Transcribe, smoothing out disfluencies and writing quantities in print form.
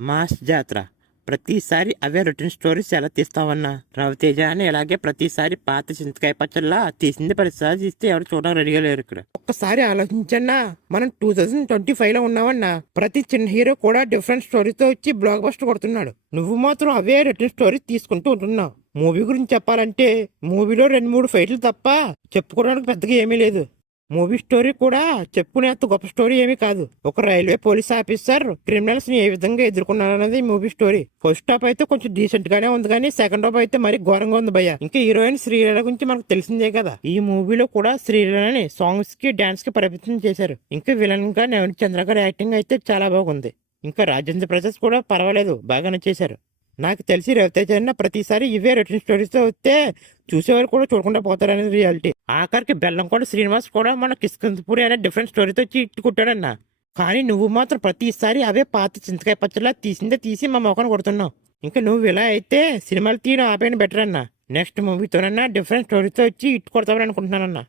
Mass జాతర ప్రతిసారి అవే routine stories ఎలా తీస్తావన్నా? రవితేజ అని ఇలాగే ప్రతిసారి పాత చింతకాయ పచ్చళ్ళ తీసింది ప్రతిసారి తీస్తే ఎవరు చూడడం రెడీగా లేరు ఇక్కడ. ఒక్కసారి ఆలోచించన్నా, మనం 2025లో ఉన్నామన్నా. ప్రతి చిన్న హీరో కూడా డిఫరెంట్ స్టోరీతో వచ్చి బ్లాక్ బస్టర్ కొడుతున్నాడు. నువ్వు మాత్రం అవే రొటీన్ స్టోరీ తీసుకుంటూ ఉంటున్నావు. మూవీ గురించి చెప్పాలంటే మూవీలో 2-3 ఫైట్లు తప్ప చెప్పుకోవడానికి పెద్దగా ఏమీ లేదు. మూవీ స్టోరీ కూడా చెప్పుకునేంత గొప్ప స్టోరీ ఏమీ కాదు. ఒక రైల్వే పోలీస్ ఆఫీసర్ క్రిమినల్స్ ని ఏ విధంగా ఎదుర్కొన్నారన్నది మూవీ స్టోరీ. ఫస్ట్ హాఫ్ అయితే కొంచెం డీసెంట్ గానే ఉంది, కానీ సెకండ్ హాఫ్ అయితే మరి ఘోరంగా ఉంది భయ్య. ఇంకా హీరోయిన్ శ్రీలీల గురించి మనకు తెలిసిందే కదా. ఈ మూవీలో కూడా శ్రీలీలని సాంగ్స్ కి డాన్స్ కి పరిమితం చేశారు. ఇంకా విలన్ గా నవీన్ చంద్ర గారి యాక్టింగ్ అయితే చాలా బాగుంది. ఇంకా రాజేంద్ర ప్రసాద్ కూడా పర్వాలేదు, బాగానే చేశారు. నాకు తెలిసి రవితేజ అన్న ప్రతిసారి ఇవే రొటీన్ స్టోరీస్తో వస్తే చూసేవారు కూడా చూడకుండా పోతారనేది రియాలిటీ. ఆఖరికి బెల్లంకొండ శ్రీనివాస్ కూడా మన కిష్కింధపురి అనే డిఫరెంట్ స్టోరీతో ఇట్టుకుంటాడన్న. కానీ నువ్వు మాత్రం ప్రతిసారి అవే పాత చింతకాయ పచ్చలా తీసిందే తీసి మా మొఖాన్ని కొడుతున్నావు. ఇంకా నువ్వు ఇలా అయితే సినిమాలు తీయడం ఆపేయడం బెటర్ అన్న. నెక్స్ట్ మూవీతోనన్నా డిఫరెంట్ స్టోరీతో వచ్చి ఇట్టు కొడతావని అనుకుంటున్నానన్నా.